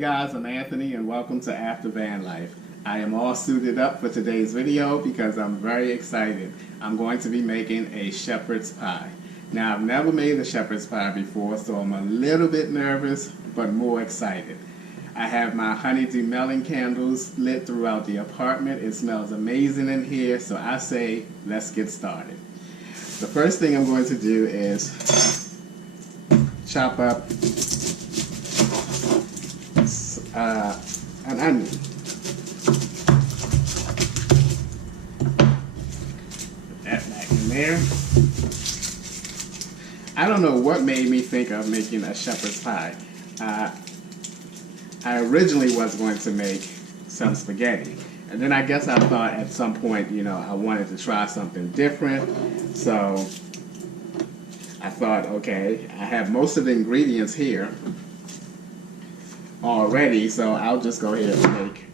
guys, I'm Anthony and welcome to After Van Life. I am all suited up for today's video because I'm very excited. I'm going to be making a shepherd's pie. Now I've never made a shepherd's pie before, so I'm a little bit nervous but more excited. I have my honeydew melon candles lit throughout the apartment. It smells amazing in here, so I say let's get started. The first thing I'm going to do is chop up an onion. Put that back in there. I don't know what made me think of making a shepherd's pie. I originally was going to make some spaghetti. And then I guess I thought at some point, I wanted to try something different. So I thought, okay, I have most of the ingredients here already, so I'll just go ahead and make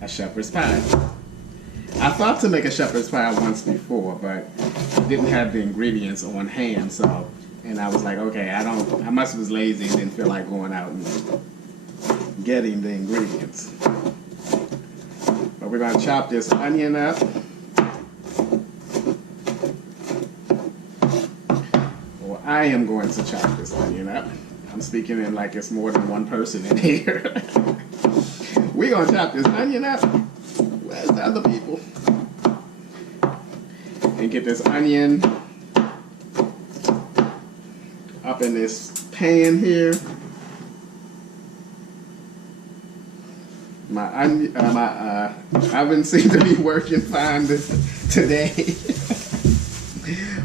a shepherd's pie. I thought to make a shepherd's pie once before, but I didn't have the ingredients on hand, and I was like, okay, I must was lazy and didn't feel like going out and getting the ingredients. But we're going to chop this onion up. Well, I am going to chop this onion up. I'm speaking in like it's more than one person in here. We're going to chop this onion up. Where's the other people? And get this onion up in this pan here. My oven seems to be working fine today.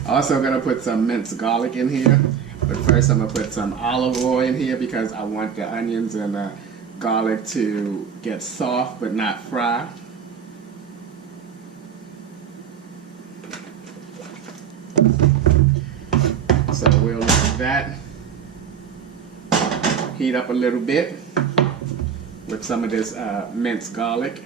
Also gonna put some minced garlic in here, but first I'm gonna put some olive oil in here because I want the onions and the garlic to get soft but not fry. So we'll let that heat up a little bit with some of this minced garlic.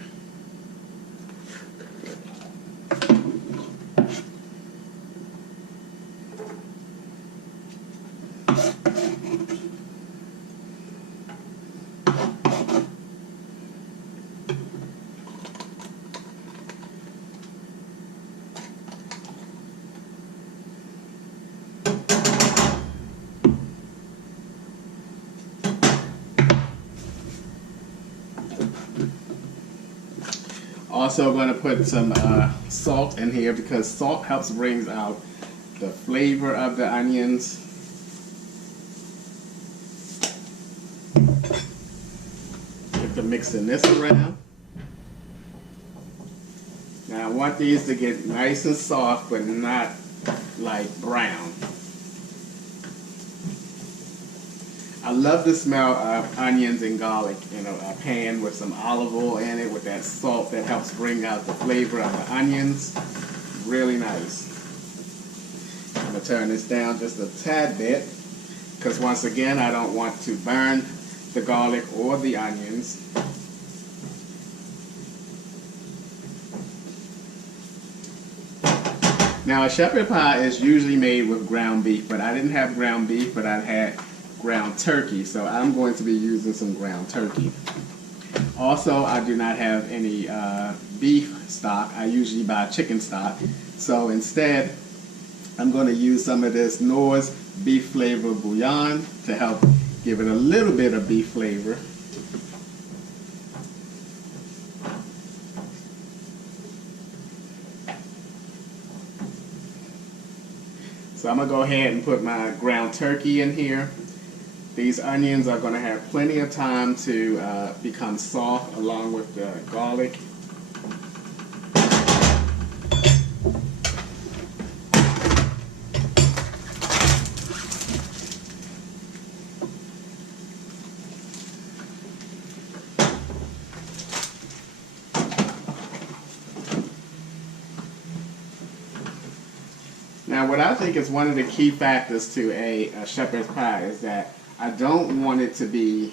Also going to put some salt in here because salt helps brings out the flavor of the onions. Get to mixing this around. Now I want these to get nice and soft but not like brown. I love the smell of onions and garlic in a pan with some olive oil in it with that salt that helps bring out the flavor of the onions. Really nice. I'm going to turn this down just a tad bit because once again I don't want to burn the garlic or the onions. Now a shepherd pie is usually made with ground beef, but I didn't have ground beef, but I had ground turkey, so I'm going to be using some ground turkey. Also, I do not have any beef stock. I usually buy chicken stock, so instead I'm going to use some of this Knorr's beef flavor bouillon to help give it a little bit of beef flavor. So I'm going to go ahead and put my ground turkey in here. These onions are going to have plenty of time to become soft along with the garlic. Now what I think is one of the key factors to a shepherd's pie is that I don't want it to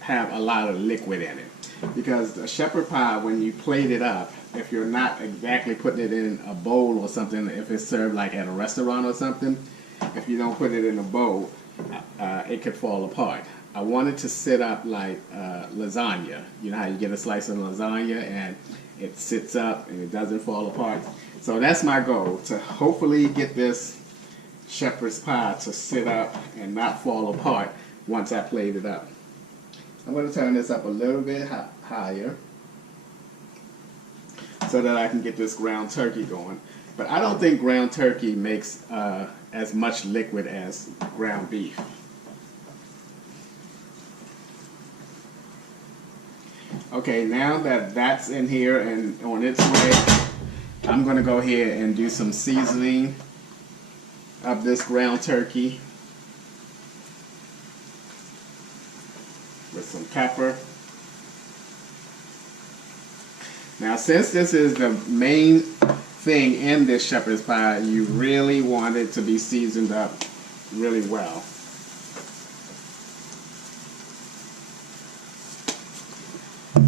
have a lot of liquid in it. Because a shepherd pie, when you plate it up, if you're not exactly putting it in a bowl or something, if it's served like at a restaurant or something, if you don't put it in a bowl, it could fall apart. I want it to sit up like lasagna. You know how you get a slice of lasagna and it sits up and it doesn't fall apart. So that's my goal, to hopefully get this shepherd's pie to sit up and not fall apart once I plate it up. I'm going to turn this up a little bit higher so that I can get this ground turkey going. But I don't think ground turkey makes as much liquid as ground beef. Okay, now that that's in here and on its way, I'm going to go ahead and do some seasoning of this ground turkey with some pepper. Now, since this is the main thing in this shepherd's pie, you really want it to be seasoned up really well.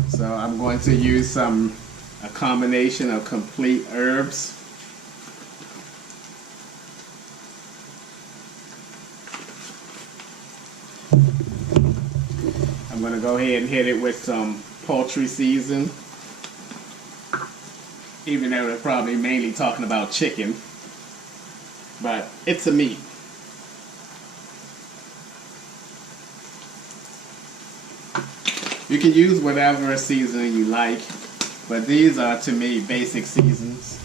So I'm going to use a combination of complete herbs. I'm going to go ahead and hit it with some poultry season, even though we're probably mainly talking about chicken, but it's a meat. You can use whatever seasoning you like, but these are, to me, basic seasons.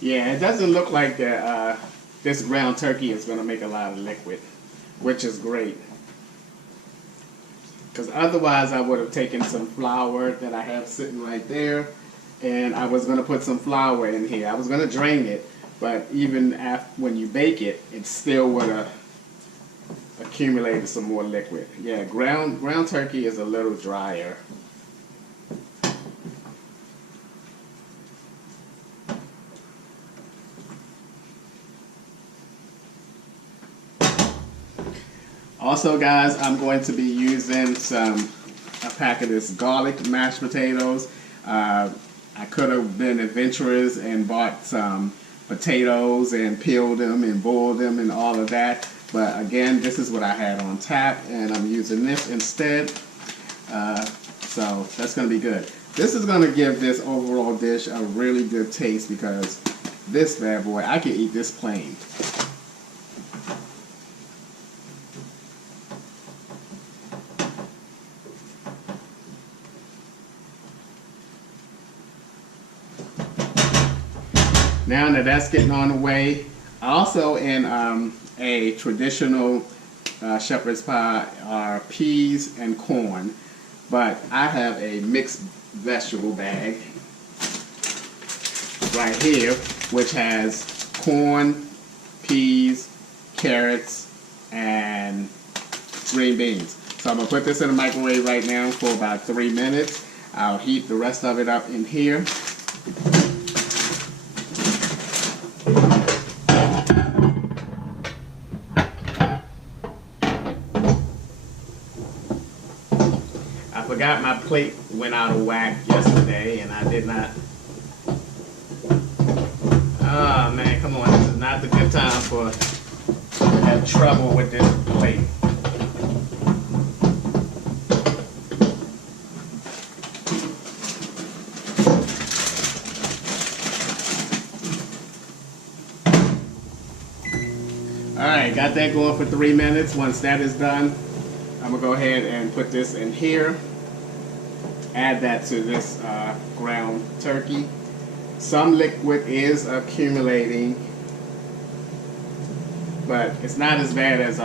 Yeah, it doesn't look like this ground turkey is going to make a lot of liquid, which is great. Because otherwise I would have taken some flour that I have sitting right there, and I was going to put some flour in here. I was going to drain it, but even after, when you bake it, it still would have accumulated some more liquid. Yeah, ground turkey is a little drier. Also, guys, I'm going to be using a pack of this garlic mashed potatoes. I could have been adventurous and bought some potatoes and peeled them and boiled them and all of that. But again, this is what I had on tap, and I'm using this instead. So that's going to be good. This is going to give this overall dish a really good taste, because this bad boy, I can eat this plain. Now that that's getting on the way, also in a traditional shepherd's pie are peas and corn, but I have a mixed vegetable bag right here, which has corn, peas, carrots, and green beans. So I'm going to put this in the microwave right now for about 3 minutes. I'll heat the rest of it up in here. I forgot my plate went out of whack yesterday, and I did not. Oh man, come on, this is not the good time to have trouble with this plate. Alright, got that going for 3 minutes. Once that is done, I'm going to go ahead and put this in here. Add that to this ground turkey. Some liquid is accumulating, but it's not as bad as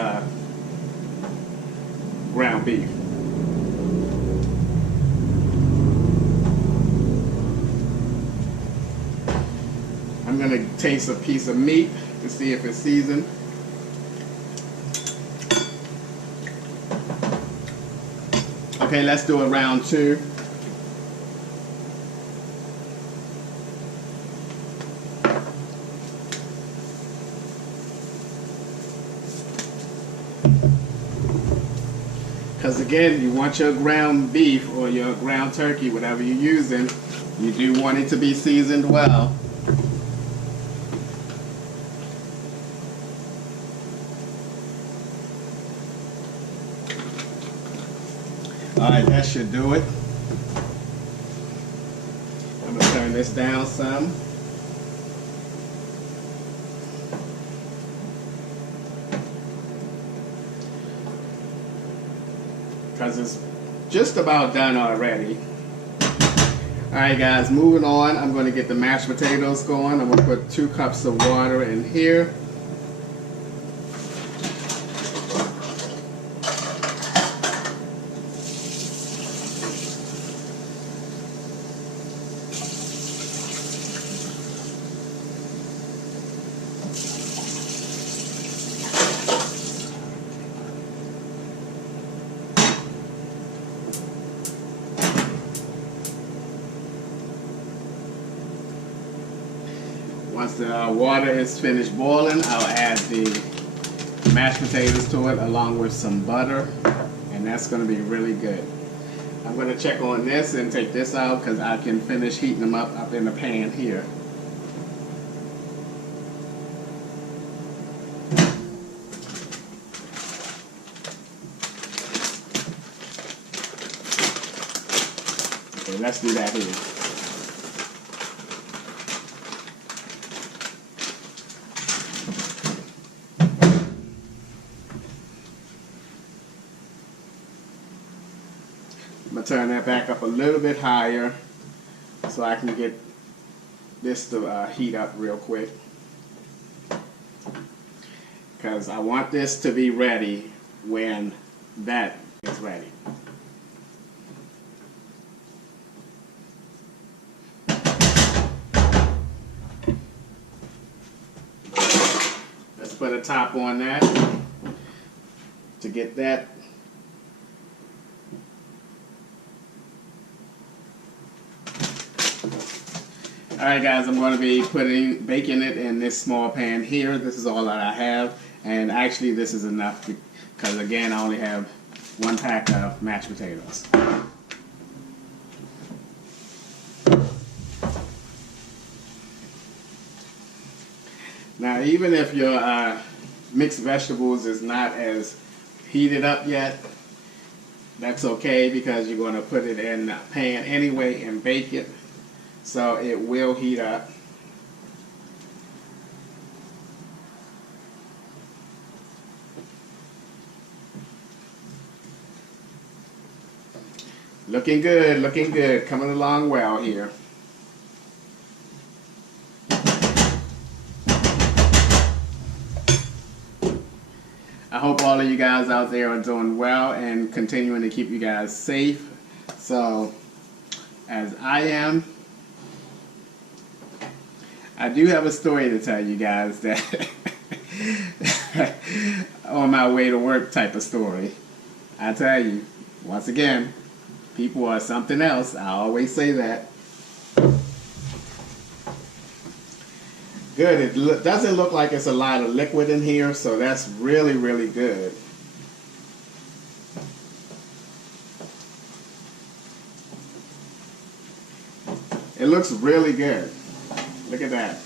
ground beef. I'm going to taste a piece of meat to see if it's seasoned. Okay, let's do a round 2. Because again, you want your ground beef or your ground turkey, whatever you're using, you do want it to be seasoned well. Alright, that should do it. I'm going to turn this down some. Because it's just about done already. Alright guys, moving on. I'm going to get the mashed potatoes going. I'm going to put 2 cups of water in here. Once the water is finished boiling, I'll add the mashed potatoes to it along with some butter, and that's going to be really good. I'm going to check on this and take this out because I can finish heating them up in the pan here. Okay, let's do that here. I'm going to turn that back up a little bit higher so I can get this to heat up real quick. Because I want this to be ready when that is ready. Let's put a top on that to get that. Alright guys, I'm going to be baking it in this small pan here. This is all that I have, and actually this is enough because again I only have 1 pack of mashed potatoes. Now even if your mixed vegetables is not as heated up yet, that's okay because you're going to put it in the pan anyway and bake it. So it will heat up. Looking good, coming along well here. I hope all of you guys out there are doing well and continuing to keep you guys safe. So, as I am, I do have a story to tell you guys that on my way to work type of story. I tell you, once again, people are something else. I always say that. Good. It doesn't look like it's a lot of liquid in here, so that's really good. It looks really good. Look at that.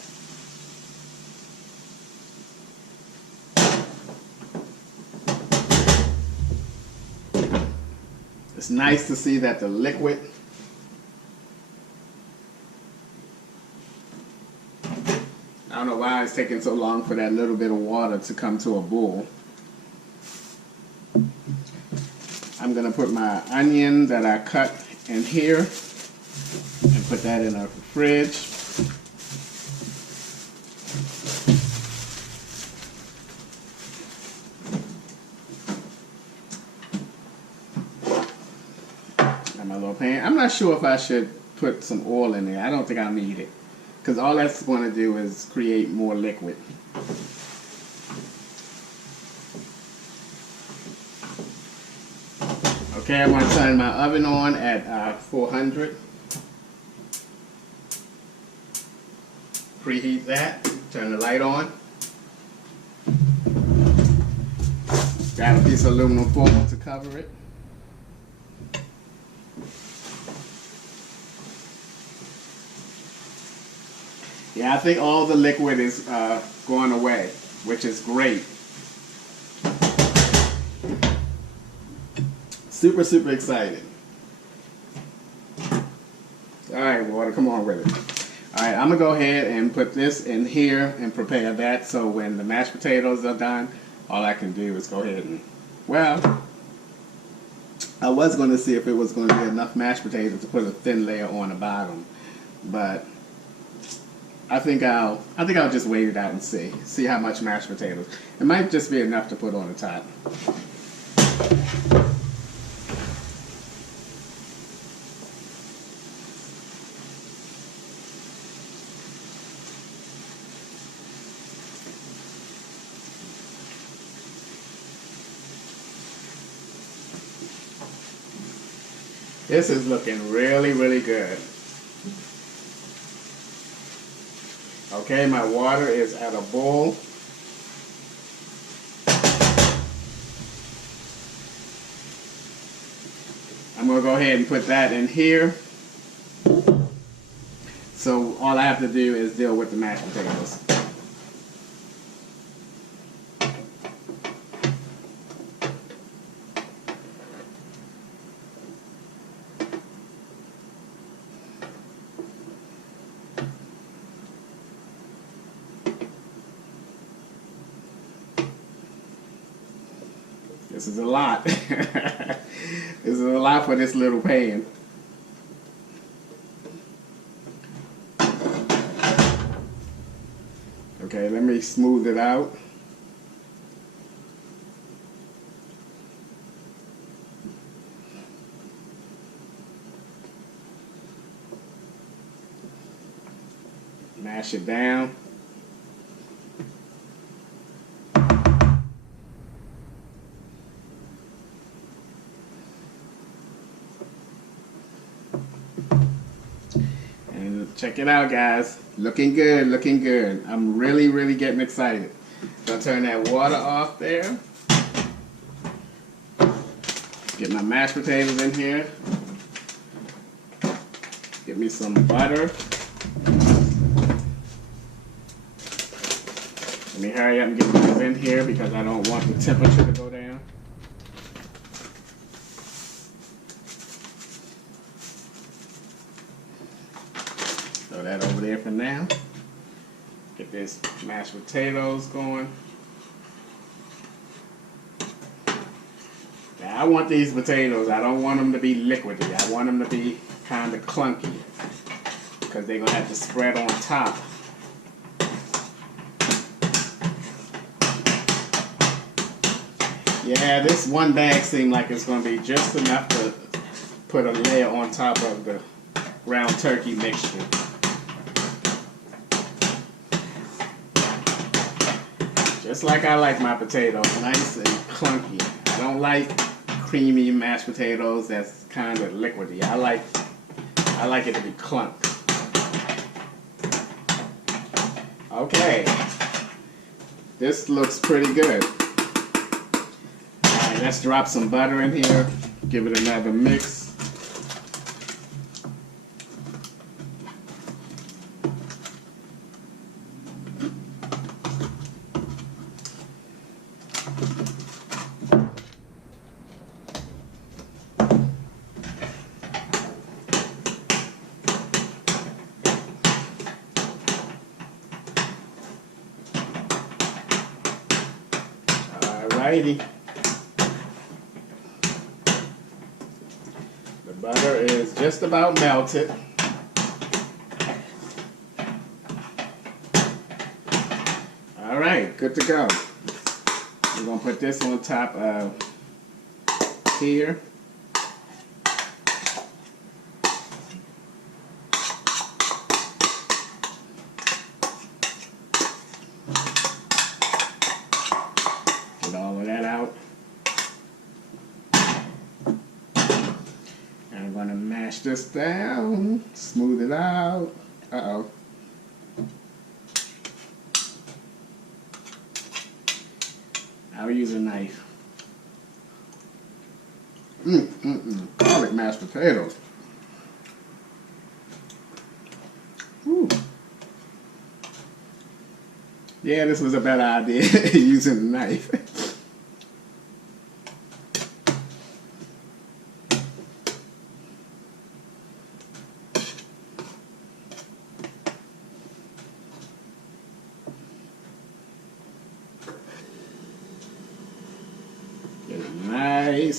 It's nice to see that the liquid I don't know why it's taking so long for that little bit of water to come to a boil. I'm going to put my onion that I cut in here and put that in the fridge. Got my little pan. I'm not sure if I should put some oil in there. I don't think I'll need it, because all that's going to do is create more liquid. Okay, I'm going to turn my oven on at 400. Preheat that. Turn the light on. Got a piece of aluminum foil to cover it. Yeah, I think all the liquid is going away, which is great. Super, super excited. All right, water, come on with it. All right, I'm gonna go ahead and put this in here and prepare that so when the mashed potatoes are done, all I can do is go ahead and, well, I was going to see if it was going to be enough mashed potatoes to put a thin layer on the bottom, but I think I'll just wait it out and see how much mashed potatoes. It might just be enough to put on the top. This is looking really, really good. Okay, my water is at a boil. I'm going to go ahead and put that in here. So all I have to do is deal with the mashed potatoes. This is a lot. This is a lot for this little pan. Okay, let me smooth it out. Mash it down. And check it out, guys. Looking good, looking good. I'm really, really getting excited. Gonna turn that water off there. Get my mashed potatoes in here. Get me some butter. Let me hurry up and get these in here because I don't want the temperature to go down. Throw that over there for now. Get this mashed potatoes going. Now I want these potatoes, I don't want them to be liquidy. I want them to be kind of clunky because they're going to have to spread on top. Yeah, this one bag seemed like it's going to be just enough to put a layer on top of the ground turkey mixture. Just like I like my potatoes, nice and clunky. I don't like creamy mashed potatoes that's kind of liquidy. I like it to be clunked. Okay, this looks pretty good. Alright, let's drop some butter in here, give it another mix. Alrighty. The butter is just about melted. Alright, good to go. We're going to put this on top of here. Get all of that out. And I'm going to mash this down, smooth it out. Uh-oh. I'll use a knife. Garlic mashed potatoes. Ooh. Yeah, this was a better idea, using a knife.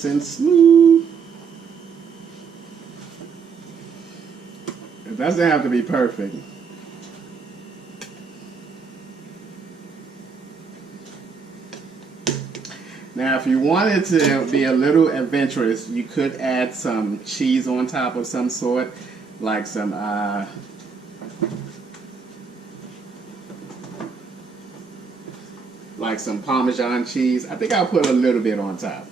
nice and smooth. It doesn't have to be perfect. Now, if you wanted to be a little adventurous, you could add some cheese on top of some sort, like some Parmesan cheese. I think I'll put a little bit on top.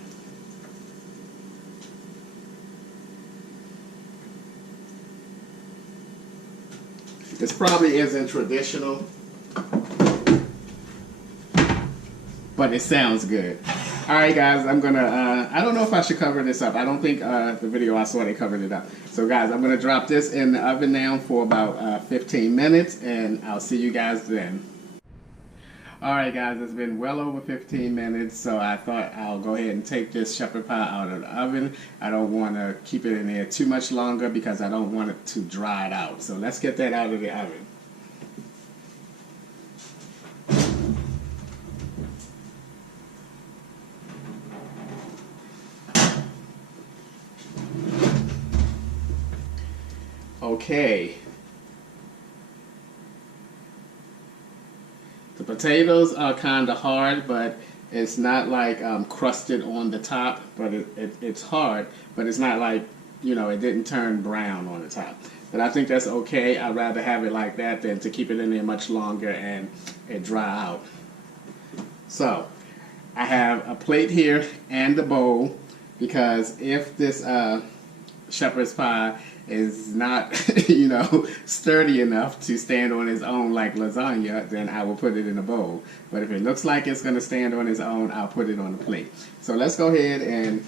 This probably isn't traditional, but it sounds good. Alright guys, I'm gonna, I don't know if I should cover this up. I don't think the video I saw they covered it up. So guys, I'm gonna drop this in the oven now for about 15 minutes and I'll see you guys then. Alright guys, it's been well over 15 minutes, so I thought I'll go ahead and take this shepherd pie out of the oven. I don't want to keep it in there too much longer because I don't want it to dry it out. So let's get that out of the oven. Okay. The potatoes are kind of hard, but it's not like crusted on the top, but it's hard, but it's not like, you know, it didn't turn brown on the top. But I think that's okay. I'd rather have it like that than to keep it in there much longer and it dry out. So, I have a plate here and a bowl because if this shepherd's pie is not, you know, sturdy enough to stand on its own like lasagna, then I will put it in a bowl. But if it looks like it's going to stand on its own, I'll put it on the plate. So let's go ahead and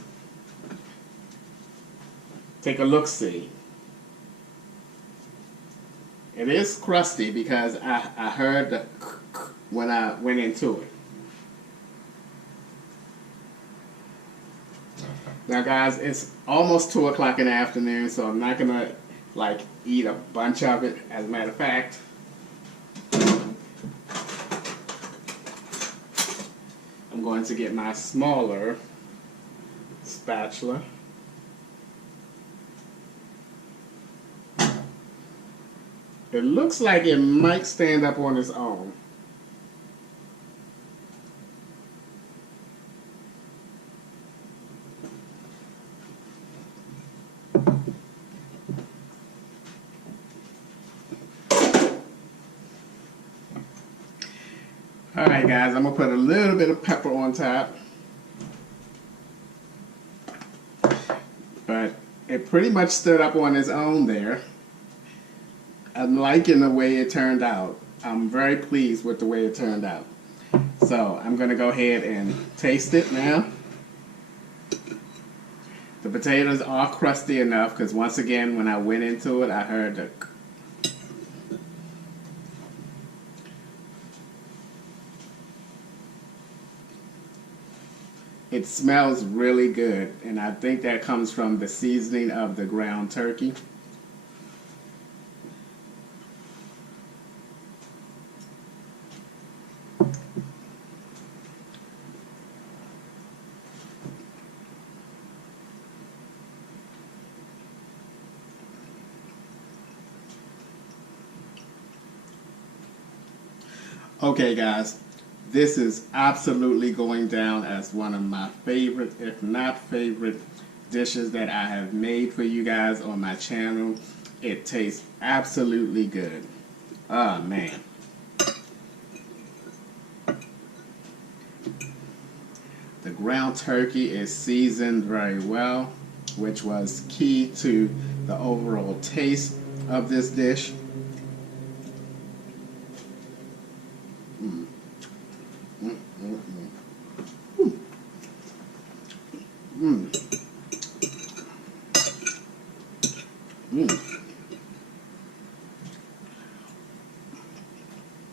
take a look-see. It is crusty because I heard the when I went into it. Now guys, it's almost 2 o'clock in the afternoon, so I'm not gonna like eat a bunch of it. As a matter of fact, I'm going to get my smaller spatula. It looks like it might stand up on its own. Alright guys, I'm going to put a little bit of pepper on top. But it pretty much stood up on its own there. I'm liking the way it turned out. I'm very pleased with the way it turned out. So I'm going to go ahead and taste it now. The potatoes are crusty enough because once again when I went into it I heard the It smells really good, and I think that comes from the seasoning of the ground turkey. Okay guys, this is absolutely going down as one of my favorite, if not favorite, dishes that I have made for you guys on my channel. It tastes absolutely good. Oh man. The ground turkey is seasoned very well, which was key to the overall taste of this dish.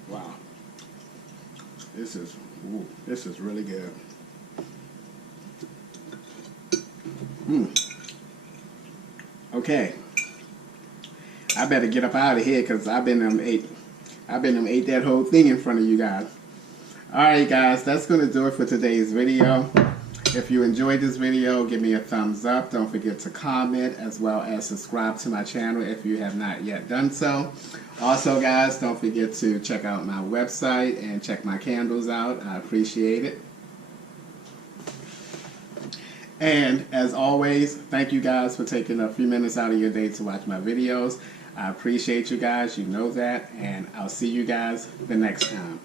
Wow, this is really good. Okay, I better get up out of here because I've been ate that whole thing in front of you guys. Alright guys, that's going to do it for today's video. If you enjoyed this video, give me a thumbs up. Don't forget to comment as well as subscribe to my channel if you have not yet done so. Also, guys, don't forget to check out my website and check my candles out. I appreciate it. And as always, thank you guys for taking a few minutes out of your day to watch my videos. I appreciate you guys, you know that, and I'll see you guys the next time.